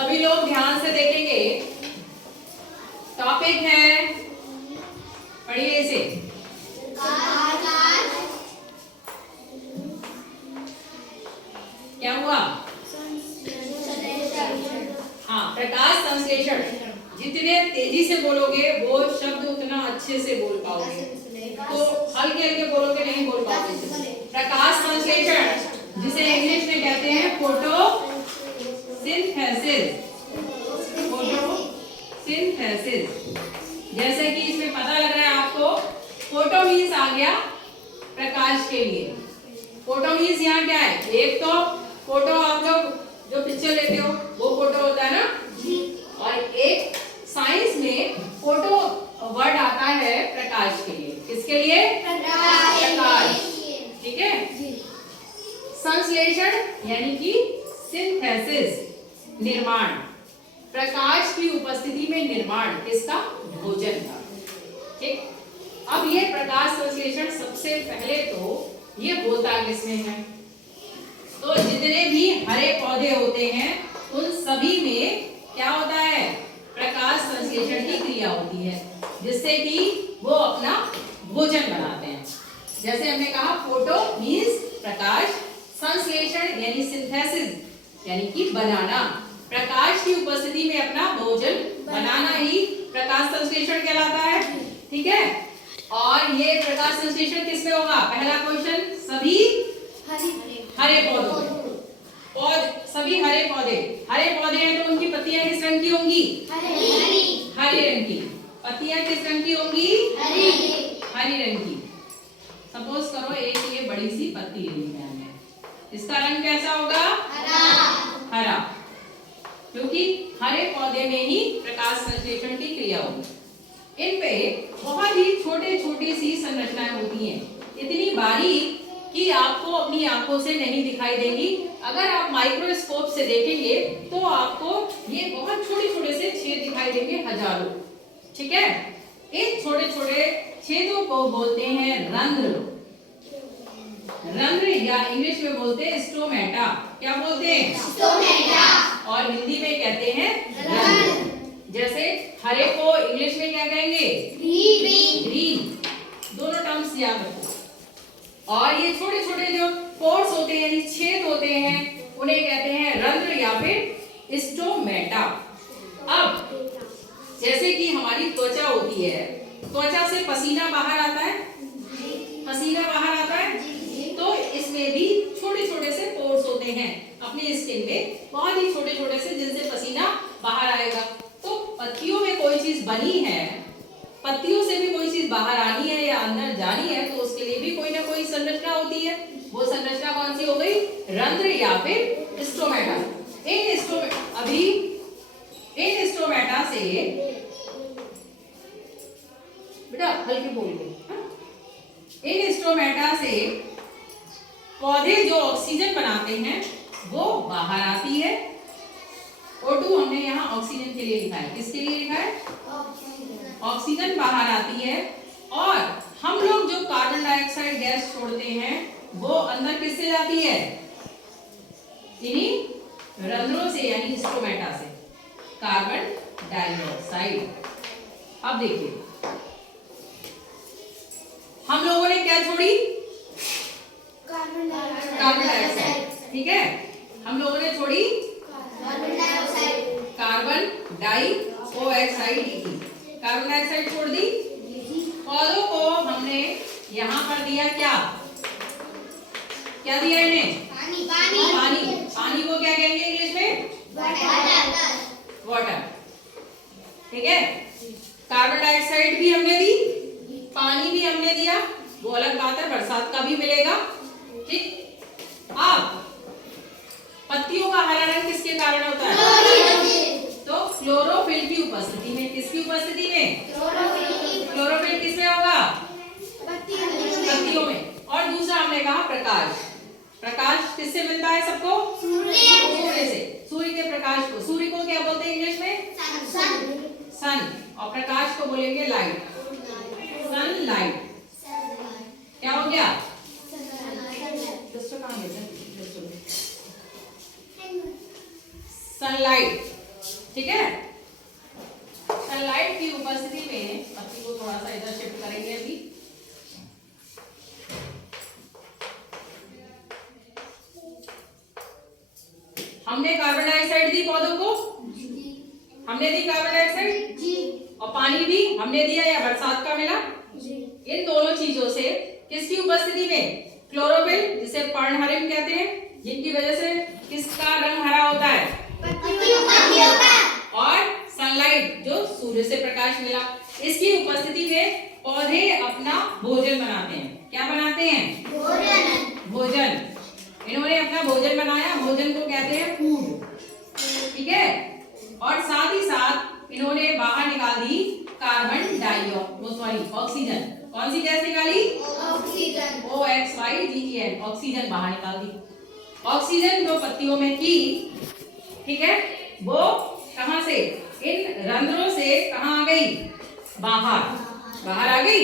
सभी लोग ध्यान से देखेंगे। टॉपिक है, पढ़िए इसे। क्या हुआ? हाँ, प्रकाश संश्लेषण। जितने तेजी से बोलोगे वो शब्द उतना अच्छे से बोल पाओगे, तो हल्के हल्के बोलोगे नहीं बोल पाओगे। प्रकाश संश्लेषण जिसे इंग्लिश में कहते हैं फोटोसिंथेसिस। फोटोसिंथेसिस, जैसे कि इसमें पता लग रहा है आपको, फोटो मीन्स आ गया प्रकाश के लिए। फोटो मीन्स यहाँ क्या है? एक तो फोटो आप लोग जो पिक्चर लेते हो वो फोटो होता है ना, और एक साइंस में फोटो वर्ड आता है प्रकाश के लिए। किसके लिए? प्रकाश। ठीक है। संश्लेषण यानी कि सिंथेसिस, निर्माण, प्रकाश की उपस्थिति में निर्माण किसका? भोजन का। ठीक। अब ये प्रकाश संश्लेषण सबसे पहले तो ये होता किसमें है? तो जितने भी हरे पौधे होते हैं उन सभी में क्या होता है? प्रकाश संश्लेषण की क्रिया होती है, जिससे कि वो अपना भोजन बनाते हैं। जैसे हमने कहा फोटो मीन्स प्रकाश, संश्लेषण यानी सिंथेसिस यानी कि बनाना, प्रकाश की उपस्थिति में अपना भोजन बनाना ही प्रकाश संश्लेषण कहलाता है। ठीक है। और ये प्रकाश संश्लेषण किसमें होगा? पहला क्वेश्चन, सभी हरे पौधों में। सभी हरे पौधे हैं तो उनकी पत्तियां किस रंग की होंगी? हरे रंग की। पत्तियां किस रंग की होंगी? हरी रंग की। सपोज करो एक ये बड़ी सी पत्ती ली है हमने, इसका रंग कैसा होगा? हरा, क्योंकि हरे पौधे में ही प्रकाश संश्लेषण की क्रिया होगी। इन पे बहुत ही छोटी सी संरचनाएं होती हैं, इतनी बारीक कि आपको अपनी आंखों से नहीं दिखाई देंगी। अगर आप माइक्रोस्कोप से देखेंगे तो आपको ये बहुत छोटे से छेद दिखाई देंगे, हजारों। ठीक है। इन छोटे छेदों को बोलते हैं रंध्र। रंध्र या इंग्लिश में बोलते हैं स्टोमेटा। क्या बोलते हैं? स्टोमेटा। और हिंदी में कहते हैं रंध्र। जैसे हरे को इंग्लिश में क्या कहेंगे? ग्रीन। दोनों टर्म्स याद रखो। और ये छोटे जो पोर्स होते हैं यानी छेद होते हैं उन्हें कहते हैं रंध्र या फिर स्टोमेटा। अब जैसे कि हमारी त्वचा होती है, त्वचा से पसीना बाहर आता है, तो इसमें भी छोटे से पोर्स होते हैं अपनी स्किन में, बहुत ही छोटे से, जिनसे पसीना बाहर आएगा। तो पत्तियों में कोई चीज बनी है, पत्तियों से भी कोई चीज बाहर आनी है या अंदर जानी है, तो उसके लिए भी कोई ना कोई संरचना होती है। वो संरचना कौन सी हो गई? रंध्र या फिर स्टोमेटा। इन स्टोमेटा से, बेटा हल्के बोलिए, इन स्टोमेटा से पौधे जो ऑक्सीजन बनाते हैं वो बाहर आती है। O2 हमने यहाँ ऑक्सीजन के लिए लिखा है। किसके लिए लिखा है? ऑक्सीजन बाहर आती है, और हम लोग जो कार्बन डाइऑक्साइड गैस छोड़ते हैं वो अंदर किससे जाती है? इन्हीं रंध्रों से यानी स्टोमेटा से, कार्बन डाइऑक्साइड। अब देखिए हम लोगों ने क्या छोड़ी? Carbon dioxide. ठीक है, हम लोगों ने छोड़ी कार्बन डाइऑक्साइड। कार्बन डाइऑक्साइड छोड़ दी। पौधों को हमने यहाँ पर दिया क्या दिया इन्हें? पानी को क्या कहेंगे इंग्लिश में? वाटर। ठीक है। कार्बन डाइऑक्साइड भी हमने दी, पानी भी हमने दिया, वो अलग बात है, बरसात का भी मिलेगा। ठीक। अब पत्तियों का हरा रंग किसके कारण होता है? तो क्लोरोफिल की उपस्थिति में। किसकी उपस्थिति में? क्लोरोफिल किसमें होगा? पत्तियों में। और दूसरा हमने कहा प्रकाश। प्रकाश किससे मिलता है सबको? सूर्य से। सूर्य के प्रकाश को, सूर्य को क्या बोलते हैं इंग्लिश में? सन। और प्रकाश को बोलेंगे लाइट, सनलाइट। क्या हो गया? सनलाइट। ठीक है। सनलाइट की उपस्थिति में पत्ती को थोड़ा सा इधर शिफ्ट करेंगे अभी। हमने कार्बन डाइऑक्साइड दी पौधों को, हमने दी कार्बन डाइऑक्साइड जी, और पानी भी हमने दिया या बरसात का मिला जी। इन दोनों चीजों से किसकी उपस्थिति में? क्लोरोफिल, जिसे पर्णहरित कहते हैं, जिनकी वजह से किसका रंग हरा होता है? पत्तियों का। और सनलाइट, जो सूर्य से प्रकाश मिला, इसकी उपस्थिति में पौधे अपना भोजन बनाते हैं। क्या बनाते हैं? भोजन। इन्होंने अपना भोजन बनाया, भोजन को कहते हैं फूड, ठीक है। और साथ ही साथ इन्होंने बाहर निकाल दी कार्बन डाइऑक्साइड, ऑक्सीजन। कौन सी गैस निकाली? ऑक्सीजन। OXYGEN, ऑक्सीजन बाहर निकाल दी। ऑक्सीजन जो पत्तियों में थी, ठीक है, वो कहां से? इन रंध्रों से कहां आ गई? बाहर आ गई।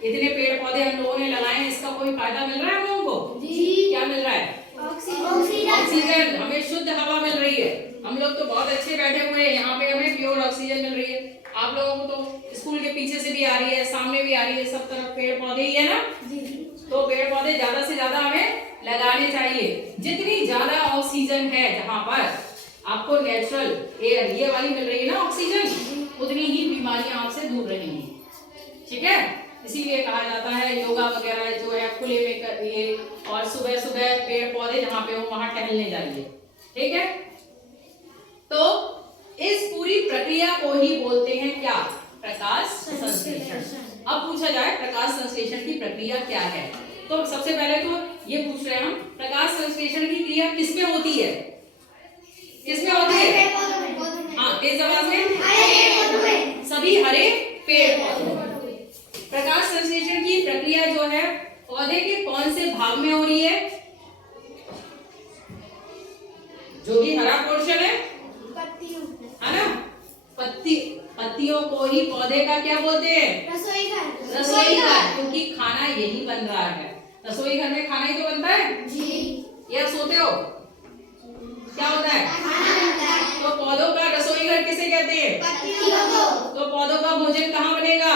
इतने पेड़ पौधे हम लोगों ने लगाए हैं, इसका कोई फायदा मिल रहा है हम लोगों को जी? क्या मिल रहा है? ऑक्सीजन। हमें शुद्ध हवा मिल रही है। हम लोग तो बहुत अच्छे बैठे हुए हैं, यहाँ पे हमें प्योर ऑक्सीजन मिल रही है। आप लोगों को तो स्कूल के पीछे से भी आ रही है, सामने भी आ रही है, सब तरफ पेड़ पौधे ही है ना जी। तो पेड़ पौधे ज्यादा से ज्यादा हमें लगाने चाहिए। जितनी ज्यादा ऑक्सीजन है जहाँ पर आपको नेचुरल एयर ये वाली मिल रही है ना ऑक्सीजन, उतनी ही बीमारियां आपसे दूर रहेंगी, ठीक है। इसीलिए कहा जाता है योगा वगैरह जो है खुले में करिए, और सुबह सुबह पेड़ पौधे जहाँ पे हो वहां टहलने जाइए, ठीक है। तो इस पूरी प्रक्रिया को ही बोलते हैं क्या? प्रकाश संश्लेषण। अब पूछा जाए प्रकाश संश्लेषण की प्रक्रिया क्या है, तो सबसे पहले तो ये पूछ रहे हैं हम, प्रकाश संश्लेषण की क्रिया किसमें होती है? किसमें होती है? हाँ, तेज आवाज में। सभी हरे पेड़ पौधों में। प्रकाश संश्लेषण की प्रक्रिया जो है पौधे के कौन से भाग में हो रही है? जो भी हरा पोर्शन है ना, पत्तियों को ही पौधे का क्या बोलते हैं? रसोई घर, क्योंकि खाना यही बन रहा है। रसोई घर में खाना ही तो बनता है जी। या सोते हो क्या होता है? तो पौधों का रसोई घर किसे कहते हैं? तो पौधों का भोजन कहाँ बनेगा?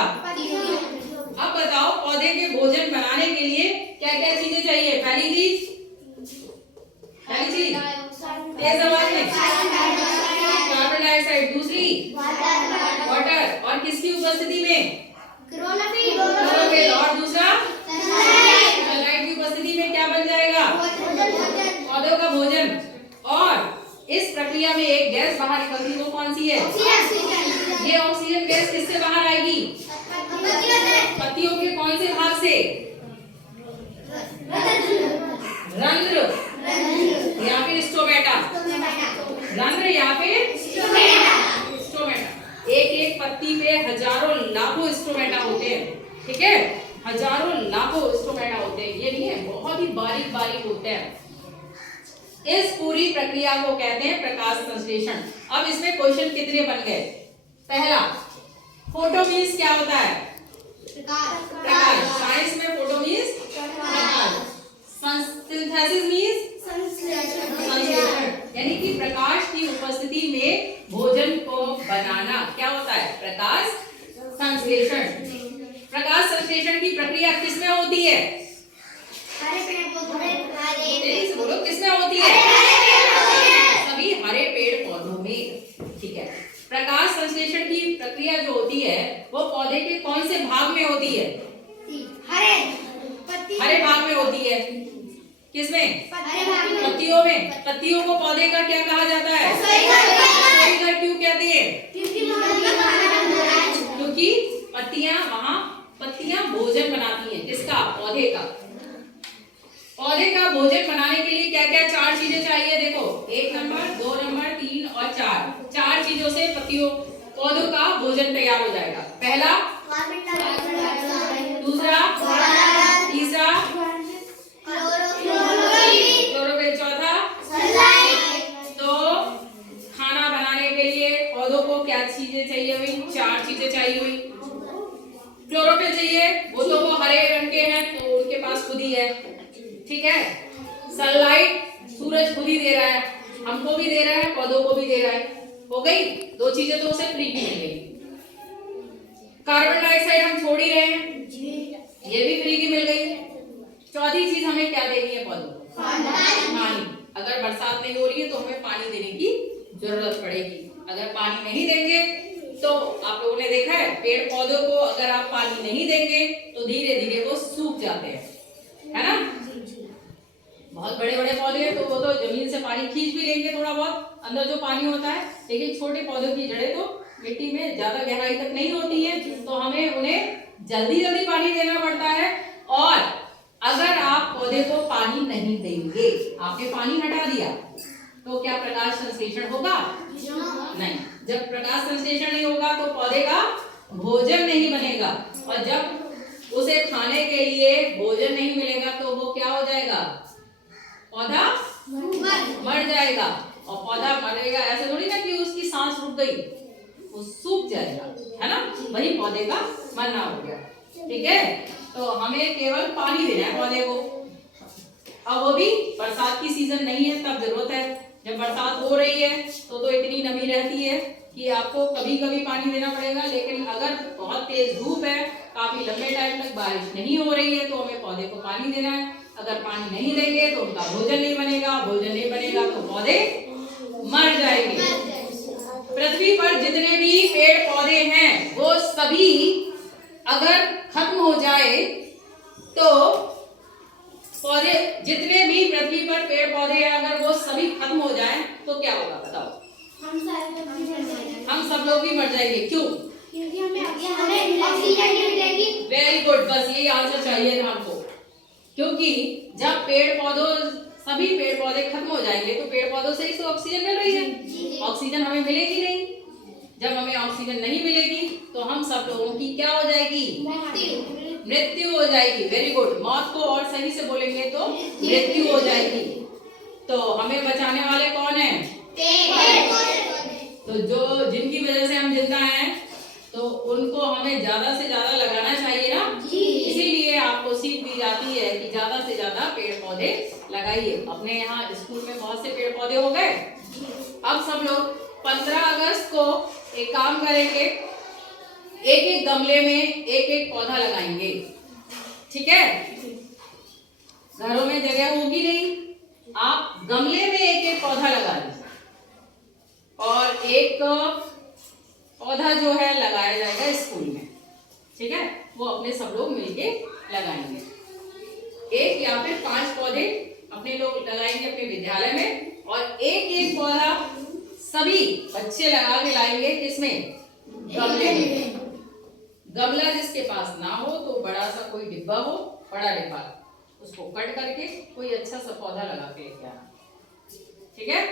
अब बताओ, पौधे के भोजन बनाने के लिए क्या क्या चीजें चाहिए? पहली चीज तेज आवाज में कार्बन डाइऑक्साइड, दूसरी वाटर, और किसकी उपस्थिति में? क्लोरोफिल, और दूसरा सनलाइट की उपस्थिति में क्या बन जाएगा? पौधों का भोजन। और इस प्रक्रिया में एक गैस बाहर निकलती है, वो कौन सी है? ये ऑक्सीजन गैस किससे बाहर आएगी? पत्तियों के कौन से भाग से? रंध्र या फिर स्टोमेटा। रंध्र या फिर स्टोमेटा। एक एक पत्ती पे हजारों लाखों स्टोमेटा होते हैं, ठीक है, हजारों लाखों स्टोमेटा होते हैं। ये नहीं है, बहुत ही बारीक बारीक होते हैं। इस पूरी प्रक्रिया को कहते हैं प्रकाश संश्लेषण। अब इसमें क्वेश्चन कितने बन गए? पहला, फोटो मीन्स क्या होता है? प्रकाश। साइंस में फोटो मीन्स प्रकाश। सिंथेसिस मीन्स संश्लेषण, यानी कि प्रकाश की उपस्थिति में भोजन को बनाना क्या होता है? प्रकाश संश्लेषण। प्रकाश संश्लेषण की प्रक्रिया किसमें होती है? बोलो, किसमें होती है? सभी हरे पेड़ पौधों में, ठीक है। प्रकाश संश्लेषण की प्रक्रिया जो होती है वो पौधे के कौन से भाग में होती है? हरे भाग में होती है। किसमें? पत्तियों में। पत्तियों को पौधे का क्या कहा जाता है? रसोई घर। क्यों कहते हैं? क्योंकि पत्तियां भोजन बनाती हैं। किसका? पौधे का। पौधे का भोजन बनाने के लिए क्या क्या 4 चीजें चाहिए? देखो, 1 नंबर, 2 नंबर, 3 और 4। 4 चीजों से पौधों का भोजन तैयार हो जाएगा। पहला दूसरा, तीसरा क्लोरोफिल, चौथा तो खाना बनाने के लिए पौधों को क्या चीजें चाहिए हुई? 4 चीजें चाहिए हुई। क्लोरोफिल चाहिए, वो तो वो हरे रंग के हैं तो उनके पास खुद ही है, ठीक है। सनलाइट सूरज खुद ही दे रहा है, हमको भी दे रहा है, पौधों को भी दे रहा है, हो गई, दो चीजें तो उसे फ्री की मिल गई। कार्बन डाइऑक्साइड हम छोड़ ही रहे हैं, ये भी फ्री की मिल गई। चौथी चीज हमें क्या देनी है पौधों को? पानी। अगर बरसात नहीं हो रही है तो हमें पानी देने की जरूरत पड़ेगी। अगर पानी नहीं देंगे तो आप लोगों ने देखा है पेड़ पौधों को अगर आप पानी नहीं देंगे तो धीरे धीरे वो सूख जाते हैं, है ना। बहुत बड़े बड़े पौधे हैं तो वो तो जमीन से पानी खींच भी लेंगे थोड़ा बहुत अंदर जो पानी होता है, लेकिन छोटे पौधों की जड़ें तो मिट्टी में ज्यादा गहराई तक नहीं होती है, तो हमें उन्हें जल्दी जल्दी पानी देना पड़ता है। और अगर आप पौधे को पानी नहीं देंगे, आपने पानी हटा दिया तो क्या प्रकाश संश्लेषण होगा? नहीं। जब प्रकाश संश्लेषण नहीं होगा तो पौधे का भोजन नहीं बनेगा, और जब उसे खाने के लिए भोजन नहीं मिलेगा तो वो क्या हो जाएगा? पौधा मर जाएगा। और पौधा मरेगा ऐसे थोड़ी ना कि उसकी सांस रुक गई, वो सूख जाएगा, है ना। वही पौधे का मरना हो गया। ठीक है, तो हमें केवल पानी देना है पौधे को। अब वो भी बरसात की सीजन नहीं है तब जरूरत है, जब बरसात हो रही है तो इतनी नमी रहती है कि आपको कभी कभी पानी देना पड़ेगा। लेकिन अगर बहुत तेज धूप है, काफी लंबे टाइम तक बारिश नहीं हो रही है तो हमें पौधे को पानी देना है। अगर पानी नहीं देंगे तो उनका भोजन नहीं बनेगा, भोजन नहीं बनेगा तो पौधे मर जाएंगे। पृथ्वी पर जितने भी पेड़ पौधे हैं वो सभी अगर खत्म हो जाए तो पौधे, जितने भी पृथ्वी पर पेड़ पौधे हैं अगर वो सभी खत्म हो जाएं तो क्या होगा बताओ? हम सब लोग भी मर जाएंगे। क्यों? क्योंकि हमें ऑक्सीजन नहीं मिलेगी। वेरी गुड, बस यही आंसर चाहिए था हमको। क्योंकि जब पेड़ पौधों, सभी पेड़ पौधे खत्म हो जाएंगे तो पेड़ पौधों से ही तो ऑक्सीजन मिल रही है, ऑक्सीजन हमें मिलेगी नहीं। जब हमें ऑक्सीजन नहीं मिलेगी तो हम सब लोगों की क्या हो जाएगी? मृत्यु हो जाएगी। वेरी गुड, मौत को और सही से बोलेंगे तो मृत्यु हो जाएगी। तो हमें बचाने वाले कौन है? तो जो जिनकी वजह से हम जिंदा हैं तो उनको हमें ज्यादा से ज्यादा लगाना चाहिए ना। इसीलिए आपको सीख दी जाती है कि ज्यादा से ज्यादा पेड़ पौधे लगाइए। अपने यहाँ स्कूल में बहुत से पेड़ पौधे हो गए। अब सब लोग 15 अगस्त को एक काम करेंगे, एक एक गमले में एक एक पौधा लगाएंगे। ठीक है, घरों में जगह होगी नहीं, आप गमले में एक एक पौधा लगा लीजिए और एक पौधा जो है लगाया जाएगा स्कूल में। ठीक है, वो अपने सब लोग मिलके लगाएंगे। एक या फिर 5 पौधे अपने लोग लगाएंगे अपने विद्यालय में, और एक एक पौधा सभी बच्चे लगा के लाएंगे। किसमें? गमले में। गमला जिसके पास ना हो तो बड़ा सा कोई डिब्बा हो, बड़ा डिब्बा, उसको कट करके कोई अच्छा सा पौधा लगा के लेके आना। ठीक है।